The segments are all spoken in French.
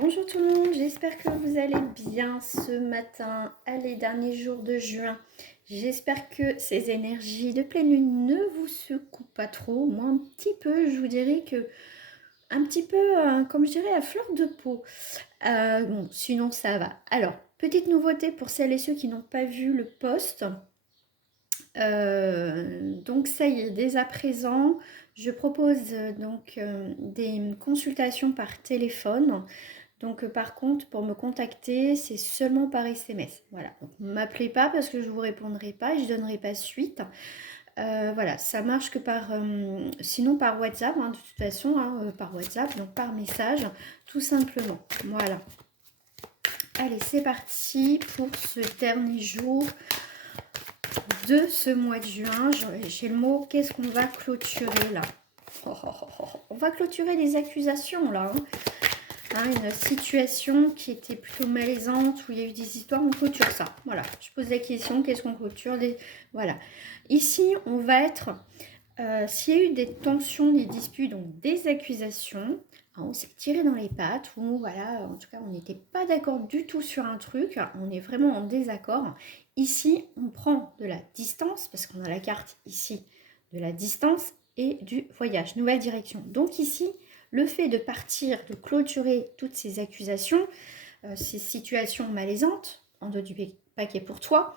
Bonjour tout le monde, j'espère que vous allez bien ce matin, allez, dernier jour de juin. J'espère que ces énergies de pleine lune ne vous secouent pas trop, moi un petit peu, je vous dirais que un petit peu, comme je dirais, à fleur de peau. Bon, sinon ça va. Alors, petite nouveauté pour celles et ceux qui n'ont pas vu le post. Donc ça y est, dès à présent, je propose des consultations par téléphone. Donc par contre, pour me contacter, c'est seulement par SMS. Voilà, donc ne m'appelez pas parce que je ne vous répondrai pas et je ne donnerai pas suite. Voilà, ça marche que sinon par WhatsApp, hein, de toute façon, hein, par WhatsApp, donc par message, tout simplement. Voilà. Allez, c'est parti pour ce dernier jour de ce mois de juin. J'ai le mot, qu'est-ce qu'on va clôturer là? On va clôturer les accusations là. Une situation qui était plutôt malaisante, où il y a eu des histoires, on clôture ça. Voilà, je pose la question, qu'est-ce qu'on clôture? Voilà. Ici, on va être, s'il y a eu des tensions, des disputes, donc des accusations, on s'est tiré dans les pattes, ou voilà, en tout cas, on n'était pas d'accord du tout sur un truc, on est vraiment en désaccord. Ici, on prend de la distance, parce qu'on a la carte ici de la distance et du voyage, nouvelle direction. Donc ici, le fait de partir, de clôturer toutes ces accusations, ces situations malaisantes, en dos du paquet pour toi,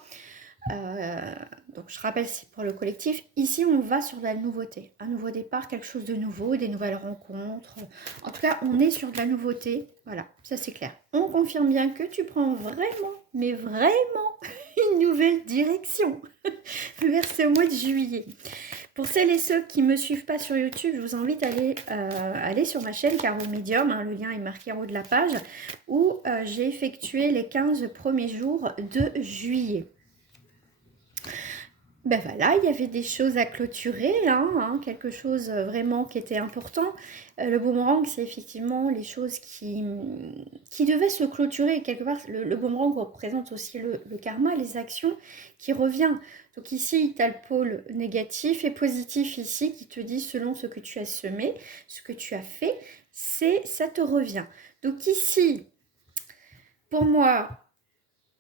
donc je rappelle, c'est pour le collectif. Ici, on va sur de la nouveauté, un nouveau départ, quelque chose de nouveau, des nouvelles rencontres. En tout cas, on est sur de la nouveauté. Voilà, ça c'est clair. On confirme bien que tu prends vraiment, mais vraiment, une nouvelle direction vers ce mois de juillet. Pour celles et ceux qui ne me suivent pas sur YouTube, je vous invite à aller sur ma chaîne Caro Medium, hein, le lien est marqué en haut de la page, où j'ai effectué les 15 premiers jours de juillet. Ben voilà, il y avait des choses à clôturer, quelque chose vraiment qui était important. Le boomerang, c'est effectivement les choses qui devaient se clôturer. Quelque part, le boomerang représente aussi le karma, les actions qui reviennent. Donc ici, tu as le pôle négatif et positif ici qui te dit selon ce que tu as semé, ce que tu as fait, ça te revient. Donc ici, pour moi,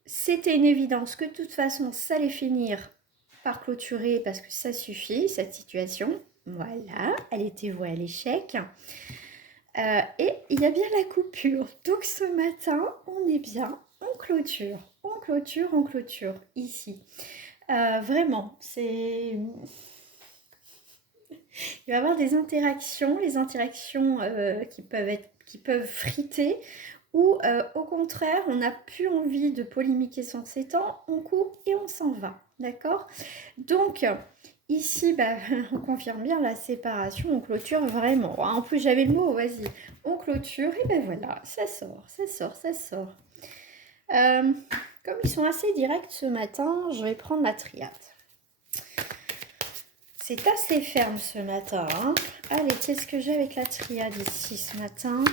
c'était une évidence que de toute façon, ça allait finir par clôturer parce que ça suffit, cette situation. Voilà, elle était vouée à l'échec. Et il y a bien la coupure. Donc ce matin, on est bien, on clôture, ici. Vraiment, c'est... Il va y avoir des interactions, les interactions qui peuvent friter, ou au contraire, on n'a plus envie de polémiquer sans s'étendre, on coupe et on s'en va, d'accord? Donc, ici, on confirme bien la séparation, on clôture vraiment. En plus, j'avais le mot, vas-y, on clôture, et ben voilà, ça sort, ça sort, ça sort. Comme ils sont assez directs ce matin, je vais prendre la triade. C'est assez ferme ce matin. Allez, qu'est-ce que j'ai avec la triade ici ce matin?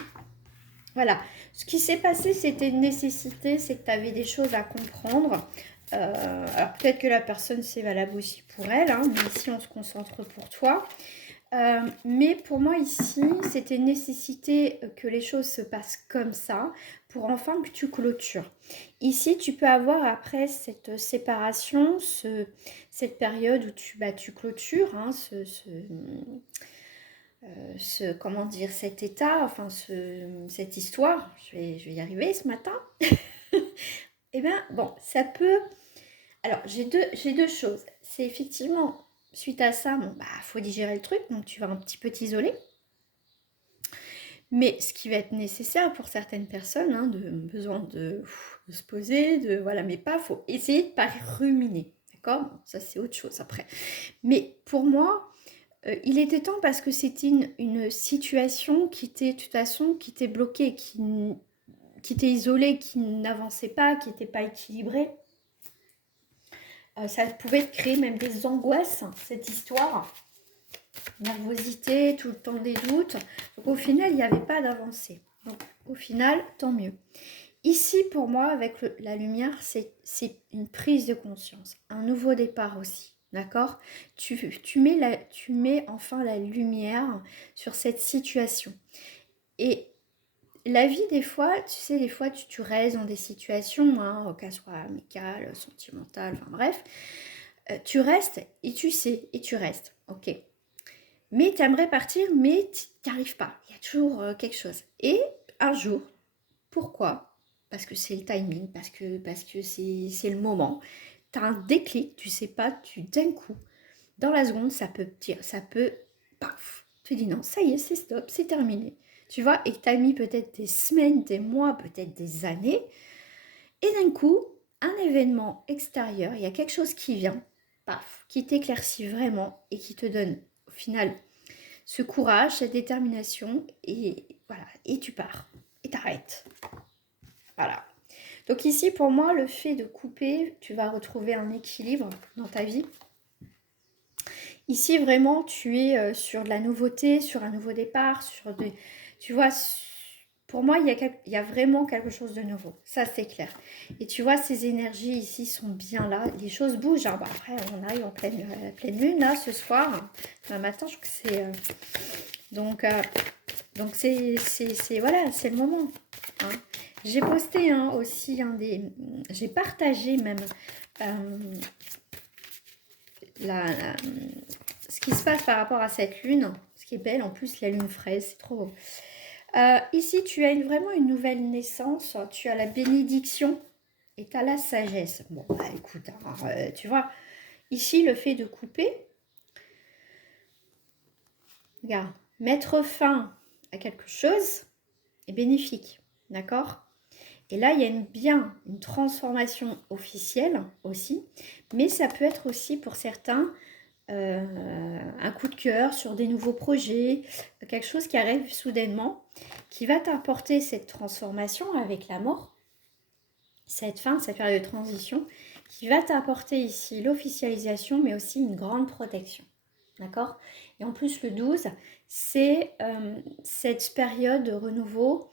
Voilà. Ce qui s'est passé, c'était une nécessité, c'est que tu avais des choses à comprendre. Alors peut-être que la personne, c'est valable aussi pour elle, mais ici, on se concentre pour toi. Mais pour moi ici, c'était une nécessité que les choses se passent comme ça pour enfin que tu clôtures. Ici, tu peux avoir après cette séparation, cette période où tu clôtures, comment dire, cet état, enfin cette histoire, je vais y arriver ce matin. Et bien, bon, ça peut... Alors, j'ai deux choses. C'est effectivement, suite à ça, faut digérer le truc, donc tu vas un petit peu t'isoler. Mais ce qui va être nécessaire pour certaines personnes, besoin de se poser, voilà, mais pas, faut essayer de ne pas ruminer, d'accord? Ça, c'est autre chose après. Mais pour moi, il était temps parce que c'était une situation qui était, de toute façon, qui était bloquée, qui était isolée, qui n'avançait pas, qui n'était pas équilibrée. Ça pouvait créer même des angoisses, cette histoire. Nervosité, tout le temps des doutes. Donc au final, il n'y avait pas d'avancée. Donc au final, tant mieux. Ici, pour moi, avec la lumière, c'est une prise de conscience, un nouveau départ aussi. D'accord? Tu mets enfin la lumière sur cette situation. Et la vie, des fois, tu sais, des fois, tu restes dans des situations, hein, qu'elles soient amicales, sentimentales, enfin bref, tu restes et tu sais, et tu restes, ok. Mais tu aimerais partir, mais tu n'y arrives pas. Il y a toujours quelque chose. Et un jour, pourquoi? Parce que c'est le timing, parce que c'est le moment. Tu as un déclic, tu sais pas, d'un coup, dans la seconde, ça peut dire, ça peut, paf, tu dis non, ça y est, c'est stop, c'est terminé. Tu vois, et que tu as mis peut-être des semaines, des mois, peut-être des années, et d'un coup, un événement extérieur, il y a quelque chose qui vient, paf, qui t'éclaircit vraiment et qui te donne, au final, ce courage, cette détermination, et voilà, et tu pars, et t'arrêtes. Voilà. Donc ici, pour moi, le fait de couper, tu vas retrouver un équilibre dans ta vie. Ici, vraiment, tu es sur de la nouveauté, sur un nouveau départ, sur des... Tu vois, pour moi, il y a vraiment quelque chose de nouveau. Ça, c'est clair. Et tu vois, ces énergies ici sont bien là. Les choses bougent. Hein. Bah, après, on arrive en pleine lune, là, ce soir. Demain matin, je crois que c'est... Donc, c'est voilà, c'est le moment. Hein. J'ai posté aussi j'ai partagé même ce qui se passe par rapport à cette lune, ce qui est belle en plus, la lune fraise, c'est trop beau. Ici, tu as vraiment une nouvelle naissance, tu as la bénédiction et tu as la sagesse. Bon, bah écoute, tu vois, ici, le fait de couper, regarde, mettre fin à quelque chose est bénéfique, d'accord? Et là, il y a une transformation officielle aussi, mais ça peut être aussi pour certains un coup de cœur sur des nouveaux projets, quelque chose qui arrive soudainement, qui va t'apporter cette transformation avec la mort, cette fin, cette période de transition, qui va t'apporter ici l'officialisation, mais aussi une grande protection. D'accord? Et en plus, le 12, c'est cette période de renouveau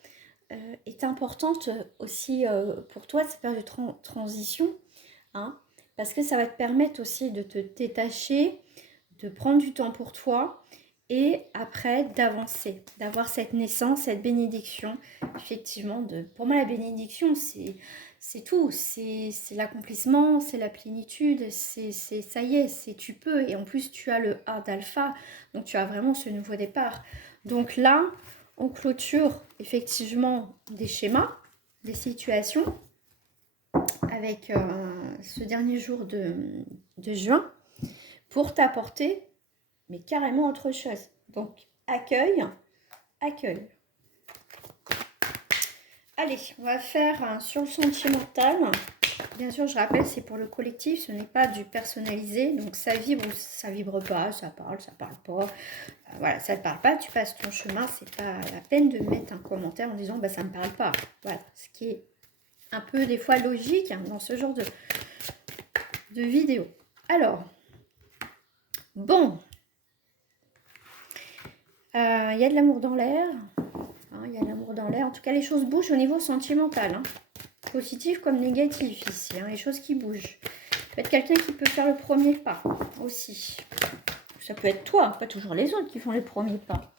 est importante aussi pour toi, cette période de transition, hein, parce que ça va te permettre aussi de te détacher, de prendre du temps pour toi et après d'avancer, d'avoir cette naissance, cette bénédiction. Effectivement, pour moi, la bénédiction, c'est tout. C'est l'accomplissement, c'est la plénitude, ça y est, tu peux. Et en plus, tu as le A d'alpha, donc tu as vraiment ce nouveau départ. Donc là, on clôture effectivement des schémas, des situations avec ce dernier jour de juin pour t'apporter, mais carrément autre chose. Donc, accueil, accueil. Allez, on va faire sur le sentimental. Bien sûr, je rappelle, c'est pour le collectif, ce n'est pas du personnalisé. Donc, ça vibre ou ça vibre pas, ça parle pas. Voilà, ça ne parle pas, tu passes ton chemin. C'est pas la peine de mettre un commentaire en disant, bah, ça ne me parle pas. Voilà, ce qui est un peu des fois logique dans ce genre de vidéo. Alors, bon, il y a de l'amour dans l'air. Il y a de l'amour dans l'air. En tout cas, les choses bougent au niveau sentimental. Hein. Positif comme négatif ici. Hein, les choses qui bougent. Ça peut être quelqu'un qui peut faire le premier pas aussi. Ça peut être toi, pas toujours les autres qui font les premiers pas.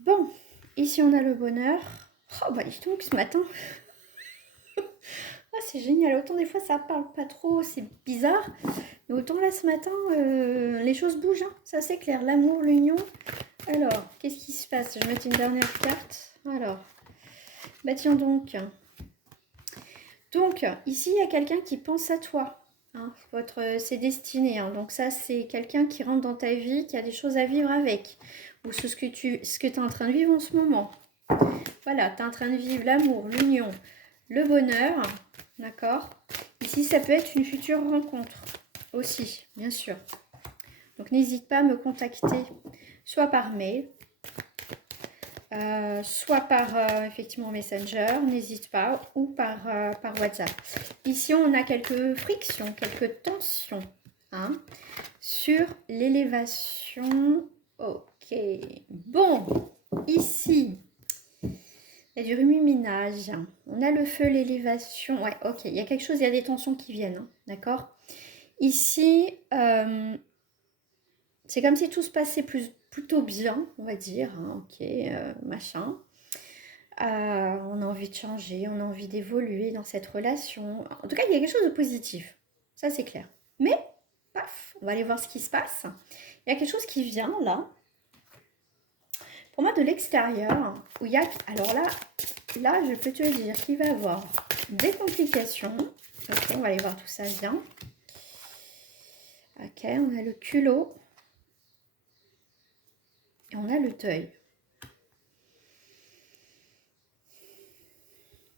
Bon, ici on a le bonheur. Oh bah dis donc ce matin. Ah, c'est génial. Autant des fois ça parle pas trop, c'est bizarre. Mais autant là ce matin, les choses bougent. Hein, ça c'est clair. L'amour, l'union. Alors, qu'est-ce qui se passe? Je vais mettre une dernière carte. Alors, bah tiens donc. Donc, ici, il y a quelqu'un qui pense à toi. Hein, c'est destiné. Hein, donc ça, c'est quelqu'un qui rentre dans ta vie, qui a des choses à vivre avec. Ou ce que tu es en train de vivre en ce moment. Voilà, tu es en train de vivre l'amour, l'union, le bonheur. D'accord? Ici, ça peut être une future rencontre aussi, bien sûr. Donc, n'hésite pas à me contacter, soit par mail, soit par effectivement Messenger, n'hésite pas, ou par WhatsApp. Ici, on a quelques frictions, quelques tensions hein, sur l'élévation. Ok, bon, ici, il y a du remue-ménage. On a le feu, l'élévation. Ouais, ok, il y a quelque chose, il y a des tensions qui viennent, hein, d'accord? Ici, c'est comme si tout se passait plutôt bien, on va dire. Hein, ok, machin. On a envie de changer, on a envie d'évoluer dans cette relation. En tout cas, il y a quelque chose de positif. Ça, c'est clair. Mais, paf, on va aller voir ce qui se passe. Il y a quelque chose qui vient là. Pour moi, de l'extérieur, où il y a... Alors là, je peux te dire qu'il va y avoir des complications. Ok, on va aller voir tout ça bien. Ok, on a le culot. Et on a le deuil.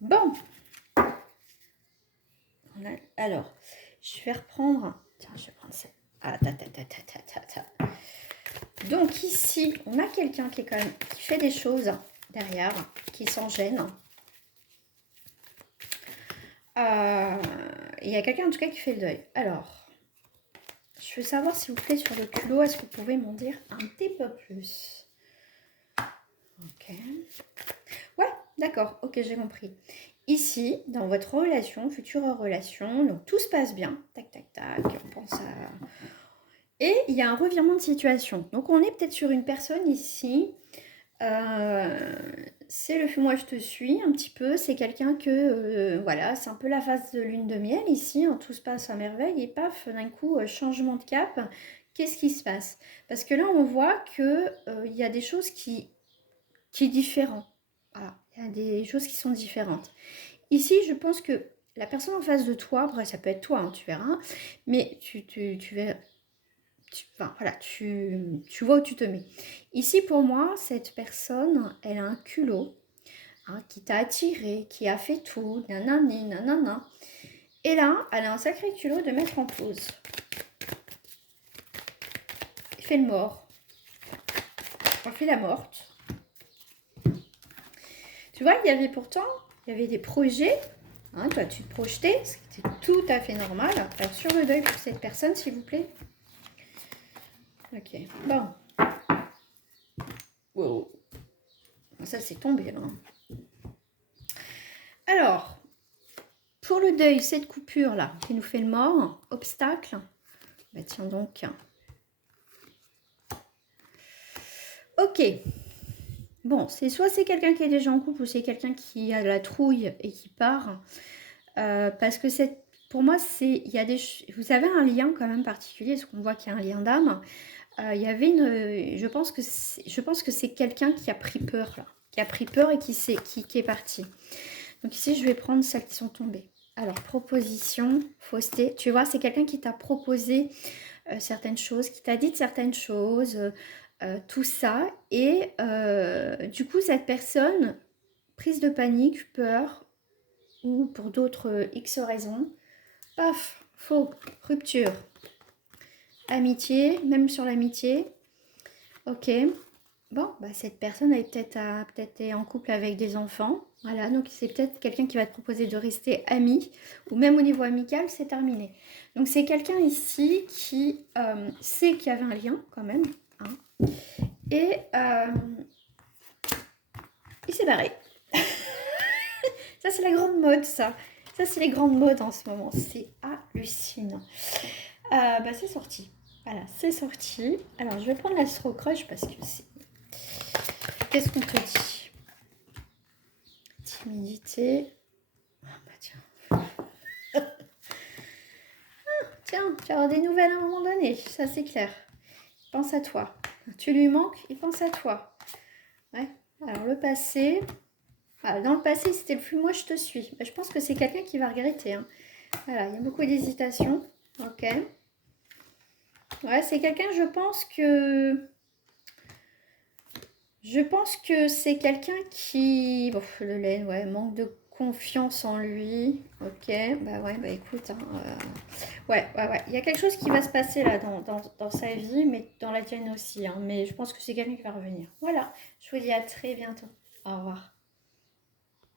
Bon. Alors, je vais reprendre... Tiens, je vais prendre ça. Ah, Donc ici, on a quelqu'un qui est quand même qui fait des choses derrière, qui s'en gêne. Il y a quelqu'un en tout cas qui fait le deuil. Alors, je veux savoir s'il vous plaît sur le culot, est-ce que vous pouvez m'en dire un petit peu plus? Ok. Ouais, d'accord, ok, j'ai compris. Ici, dans votre relation, future relation, donc tout se passe bien. Tac, tac, tac, on pense à... Et il y a un revirement de situation. Donc on est peut-être sur une personne ici... c'est le moi je te suis un petit peu, c'est quelqu'un que voilà, c'est un peu la phase de lune de miel ici, hein, tout se passe à merveille et paf, d'un coup, changement de cap, qu'est-ce qui se passe? Parce que là on voit que il y a des choses qui différent, voilà, il y a des choses qui sont différentes. Ici je pense que la personne en face de toi, bref ça peut être toi, hein, tu verras, mais tu verras. Enfin, voilà, tu vois où tu te mets. Ici, pour moi, cette personne, elle a un culot hein, qui t'a attiré, qui a fait tout, nanani, nanana. Et là, elle a un sacré culot de mettre en pause. Elle fait le mort. Elle fait la morte. Tu vois, il y avait pourtant, il y avait des projets. Hein, toi, tu te projetais, ce qui était tout à fait normal. Alors, sur le deuil pour cette personne, s'il vous plaît. Ok, bon. Wow. Ça, c'est tombé, là. Alors, pour le deuil, cette coupure-là, qui nous fait le mort, obstacle, bah tiens donc. Ok. Bon, c'est soit c'est quelqu'un qui est déjà en couple ou c'est quelqu'un qui a la trouille et qui part. Parce que pour moi, il y a vous avez un lien quand même particulier, parce qu'on voit qu'il y a un lien d'âme. Il y avait je pense que c'est quelqu'un qui a pris peur là, qui a pris peur et qui est parti. Donc ici, je vais prendre celles qui sont tombées. Alors, proposition, fausseté. Tu vois, c'est quelqu'un qui t'a proposé certaines choses, qui t'a dit certaines choses, tout ça. Et du coup, cette personne, prise de panique, peur, ou pour d'autres X raisons, paf, faux, rupture. Amitié, même sur l'amitié. Ok. Bon, bah cette personne est peut-être en couple avec des enfants. Voilà, donc c'est peut-être quelqu'un qui va te proposer de rester ami, ou même au niveau amical, c'est terminé. Donc c'est quelqu'un ici qui sait qu'il y avait un lien quand même. Hein, et il s'est barré. Ça, c'est la grande mode, ça. Ça, c'est les grandes modes en ce moment. C'est hallucinant. Bah, c'est sorti. Voilà, c'est sorti. Alors, je vais prendre l'Astro Crush parce que c'est... Qu'est-ce qu'on te dit? Timidité. Ah, bah tiens. Tiens, tu vas avoir des nouvelles à un moment donné. Ça, c'est clair. Il pense à toi. Tu lui manques, il pense à toi. Ouais. Alors, le passé... Voilà, dans le passé, c'était le flux, moi, je te suis. Bah, je pense que c'est quelqu'un qui va regretter. Hein. Voilà, il y a beaucoup d'hésitation. Ok. Ouais, c'est quelqu'un, je pense que... Je pense que c'est quelqu'un qui... Bon, le lait, ouais, manque de confiance en lui. Ok, bah ouais, bah écoute, hein, ouais. Il y a quelque chose qui va se passer là dans sa vie, mais dans la tienne aussi. Hein, mais je pense que c'est quelqu'un qui va revenir. Voilà, je vous dis à très bientôt. Au revoir.